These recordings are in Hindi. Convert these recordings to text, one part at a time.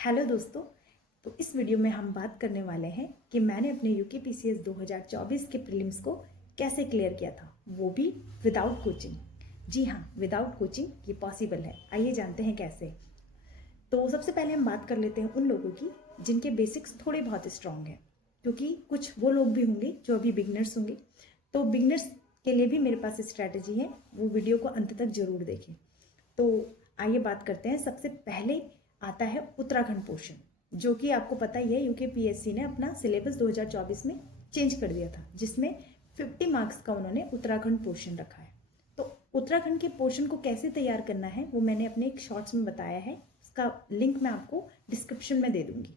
हेलो दोस्तों। तो इस वीडियो में हम बात करने वाले हैं कि मैंने अपने यूकेपीसीएस 2024 के प्रीलिम्स को कैसे क्लियर किया था, वो भी विदाउट कोचिंग। जी हाँ, विदाउट कोचिंग ये पॉसिबल है। आइए जानते हैं कैसे। तो सबसे पहले हम बात कर लेते हैं उन लोगों की जिनके बेसिक्स थोड़े बहुत स्ट्रांग हैं, क्योंकि कुछ वो लोग भी होंगे जो अभी बिगनर्स होंगे। तो बिगनर्स के लिए भी मेरे पास स्ट्रैटेजी है, वो वीडियो को अंत तक जरूर देखें। तो आइए बात करते हैं। सबसे पहले आता है उत्तराखंड पोर्शन, जो कि आपको पता ही है यूकेपीएससी ने अपना सिलेबस 2024 में चेंज कर दिया था, जिसमें 50 मार्क्स का उन्होंने उत्तराखंड पोर्शन रखा है। तो उत्तराखंड के पोर्शन को कैसे तैयार करना है वो मैंने अपने एक शॉर्ट्स में बताया है, उसका लिंक मैं आपको डिस्क्रिप्शन में दे दूंगी।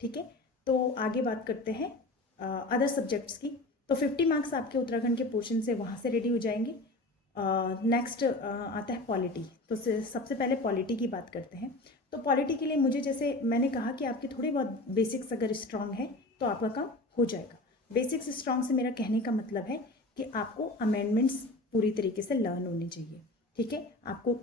ठीक है, तो आगे बात करते हैं अदर सब्जेक्ट्स की। तो 50 मार्क्स आपके उत्तराखंड के पोर्शन से वहाँ से रेडी हो जाएंगे। नेक्स्ट आता है पॉलिटी। तो सबसे पहले पॉलिटी की बात करते हैं। तो पॉलिटी के लिए मुझे, जैसे मैंने कहा कि आपके थोड़े बहुत बेसिक्स अगर स्ट्रांग है तो आपका काम हो जाएगा। बेसिक्स स्ट्रांग से मेरा कहने का मतलब है कि आपको अमेंडमेंट्स पूरी तरीके से लर्न होनी चाहिए। ठीक है, आपको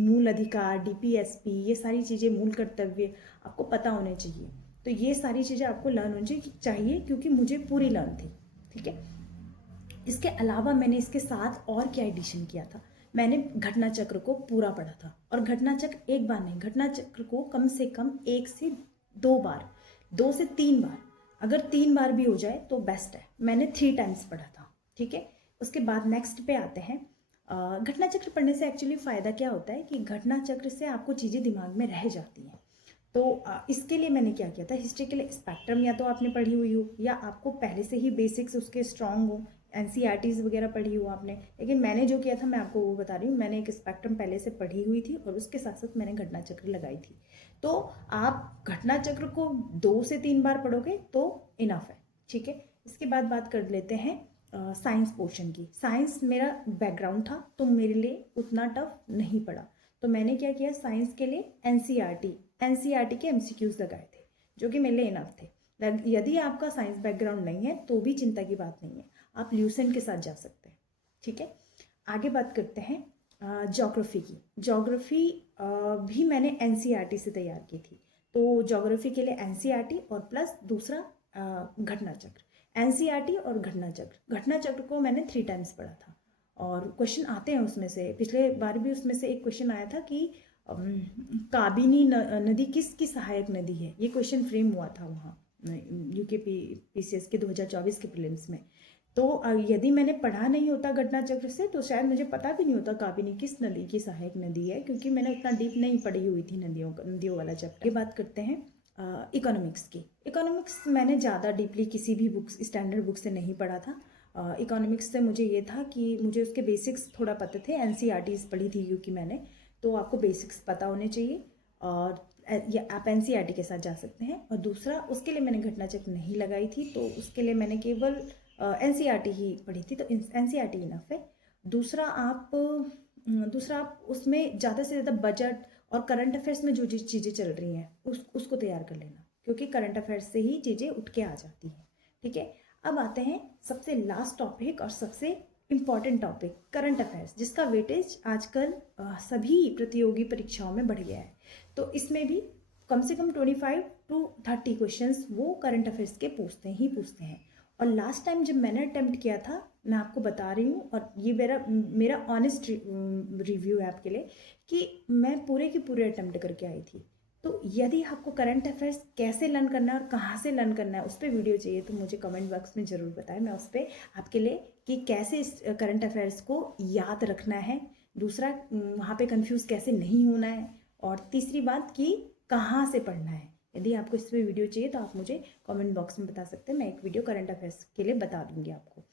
मूल अधिकार, डीपीएसपी, ये सारी चीज़ें, मूल कर्तव्य आपको पता होने चाहिए। तो ये सारी चीज़ें आपको लर्न होनी चाहिए, क्योंकि मुझे पूरी लर्न थी। ठीक है, इसके अलावा मैंने इसके साथ और क्या एडिशन किया था, मैंने घटना चक्र को पूरा पढ़ा था। और घटना चक्र एक बार नहीं, घटना चक्र को कम से कम 1 से 2 बार, 2 से 3 बार, अगर 3 बार भी हो जाए तो बेस्ट है। मैंने 3 टाइम्स पढ़ा था। ठीक है, उसके बाद नेक्स्ट पे आते हैं। घटना चक्र पढ़ने से एक्चुअली फ़ायदा क्या होता है कि घटना चक्र से आपको चीज़ें दिमाग में रह जाती हैं। तो इसके लिए मैंने क्या किया था, हिस्ट्री के लिए स्पेक्ट्रम या तो आपने पढ़ी हुई हो, या आपको पहले से ही बेसिक्स उसके स्ट्रांग हो, एनसीईआरटीज़ वगैरह पढ़ी हो आपने। लेकिन मैंने जो किया था मैं आपको वो बता रही हूँ, मैंने एक स्पेक्ट्रम पहले से पढ़ी हुई थी और उसके साथ साथ मैंने घटना चक्र लगाई थी। तो आप घटना चक्र को 2 से 3 बार पढ़ोगे तो इनफ है। ठीक है, इसके बाद बात कर लेते हैं साइंस पोर्शन की। साइंस मेरा बैकग्राउंड था तो मेरे लिए उतना टफ नहीं पड़ा। तो मैंने क्या किया, साइंस के लिए एनसीईआरटी के एमसीक्यूज लगाए थे, जो कि मेरे लिए इनफ थे। यदि आपका साइंस बैकग्राउंड नहीं है तो भी चिंता की बात नहीं है, आप ल्यूसेंट के साथ जा सकते हैं। ठीक है, आगे बात करते हैं ज्योग्राफी की। ज्योग्राफी भी मैंने एनसीईआरटी से तैयार की थी। तो ज्योग्राफी के लिए एनसीईआरटी और प्लस दूसरा घटना चक्र। एनसीईआरटी और घटना चक्र, घटना चक्र को मैंने 3 टाइम्स पढ़ा था और क्वेश्चन आते हैं उसमें से। पिछले बार भी उसमें से एक क्वेश्चन आया था कि काबिनी नदी किसकी सहायक नदी है। ये क्वेश्चन फ्रेम हुआ था वहाँ यूकेपीसीएस के 2024 के प्रीलिम्स में। तो यदि मैंने पढ़ा नहीं होता घटना चक्र से तो शायद मुझे पता भी नहीं होता काबिनी किस नदी की सहायक नदी है, क्योंकि मैंने उतना डीप नहीं पढ़ी हुई थी नदियों वाला चैप्टर। ये बात करते हैं इकोनॉमिक्स की। इकोनॉमिक्स मैंने ज़्यादा डीपली किसी भी बुक्स, स्टैंडर्ड बुक से नहीं पढ़ा था। इकोनॉमिक्स से मुझे ये था कि मुझे उसके बेसिक्स थोड़ा पता थे। एनसीईआरटीज़ पढ़ी थी क्योंकि मैंने, तो आपको बेसिक्स पता होने चाहिए और या आप एनसीईआरटी के साथ जा सकते हैं। और दूसरा, उसके लिए मैंने घटना चक्र नहीं लगाई थी, तो उसके लिए मैंने केवल एनसीईआरटी ही पढ़ी थी, तो एनसीईआरटी इनफ है। दूसरा आप उसमें ज़्यादा से ज़्यादा बजट और करंट अफेयर्स में जो चीज़ें चल रही हैं उसको तैयार कर लेना, क्योंकि करंट अफेयर्स से ही चीज़ें उठ के आ जाती हैं। ठीक है, अब आते हैं सबसे लास्ट टॉपिक और सबसे इम्पॉर्टेंट टॉपिक, करंट अफेयर्स, जिसका वेटेज आजकल सभी प्रतियोगी परीक्षाओं में बढ़ गया है। तो इसमें भी कम से कम 25 to 30 क्वेश्चंस वो करंट अफेयर्स के पूछते हैं। और लास्ट टाइम जब मैंने अटेम्प्ट किया था, मैं आपको बता रही हूँ, और ये मेरा ऑनेस्ट रिव्यू है आपके लिए, कि मैं पूरे के पूरे अटेम्प्ट करके आई थी। तो यदि आपको करंट अफेयर्स कैसे लर्न करना है और कहाँ से लर्न करना है उस पर वीडियो चाहिए तो मुझे कमेंट बॉक्स में ज़रूर बताएं। मैं उस पर आपके लिए कि कैसे इस करंट अफेयर्स को याद रखना है, दूसरा वहाँ पे कंफ्यूज कैसे नहीं होना है, और तीसरी बात कि कहाँ से पढ़ना है। यदि आपको इस पर वीडियो चाहिए तो आप मुझे कमेंट बॉक्स में बता सकते हैं, मैं एक वीडियो करंट अफेयर्स के लिए बता दूंगी आपको।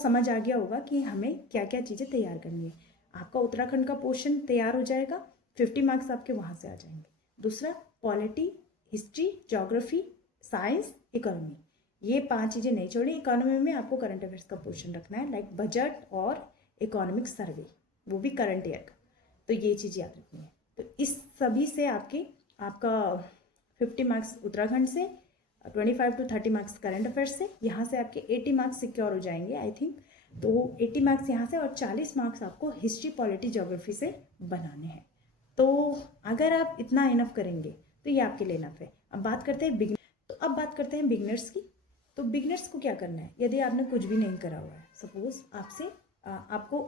समझ आ गया होगा कि हमें क्या क्या चीज़ें तैयार करनी है। आपका उत्तराखंड का पोर्शन तैयार हो जाएगा, 50 मार्क्स आपके वहाँ से आ जाएंगे। दूसरा, polity, history, geography, science, economy, ये 5 चीज़ें नहीं छोड़ी। इकोनॉमी में आपको करंट अफेयर्स का पोर्शन रखना है, लाइक बजट और इकोनॉमिक सर्वे, वो भी करंट ईयर का। तो ये चीज़ याद रखनी है। तो इस सभी से आपका 50 मार्क्स उत्तराखंड से, 25 to 30 मार्क्स करंट अफेयर्स से, यहाँ से आपके 80 मार्क्स सिक्योर हो जाएंगे आई थिंक। तो 80 मार्क्स यहाँ से और 40 मार्क्स आपको हिस्ट्री, पॉलिटी, ज्योग्राफी से बनाने हैं। तो अगर आप इतना इनफ करेंगे तो ये आपके लिए इनफ है। अब बात करते हैं बिगनर्स की। तो बिगनर्स को क्या करना है, यदि आपने कुछ भी नहीं करा हुआ है, सपोज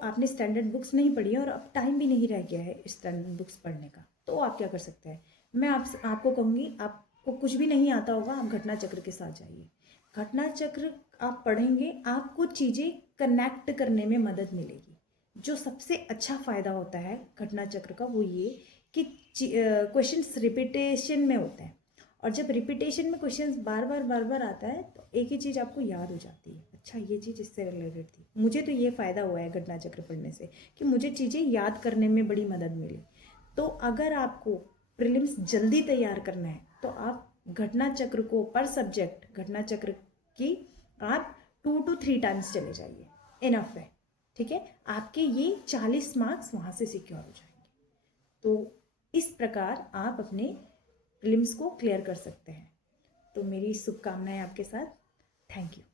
आपने स्टैंडर्ड बुक्स नहीं पढ़ी है और अब टाइम भी नहीं रह गया है स्टैंडर्ड बुक्स पढ़ने का, तो आप क्या कर सकते हैं। मैं आपको कहूँगी, आपको कुछ भी नहीं आता होगा, आप घटना चक्र के साथ जाइए। घटना चक्र आप पढ़ेंगे, आपको चीज़ें कनेक्ट करने में मदद मिलेगी। जो सबसे अच्छा फ़ायदा होता है घटना चक्र का वो ये कि क्वेश्चंस रिपीटेशन में होते हैं, और जब रिपीटेशन में क्वेश्चंस बार बार आता है तो एक ही चीज़ आपको याद हो जाती है। अच्छा, ये चीज़ इससे रिलेटेड थी। मुझे तो ये फ़ायदा हुआ है घटना चक्र पढ़ने से कि मुझे चीज़ें याद करने में बड़ी मदद मिली। तो अगर आपको प्रीलिम्स जल्दी तैयार करना है तो आप घटना चक्र को पर सब्जेक्ट घटना चक्र की आप 2 to 3 टाइम्स चले जाइए, इनफ है। ठीक है, आपके ये 40 मार्क्स वहाँ से सिक्योर हो जाएंगे। तो इस प्रकार आप अपने प्रीलिम्स को क्लियर कर सकते हैं। तो मेरी शुभकामनाएं आपके साथ। Thank you.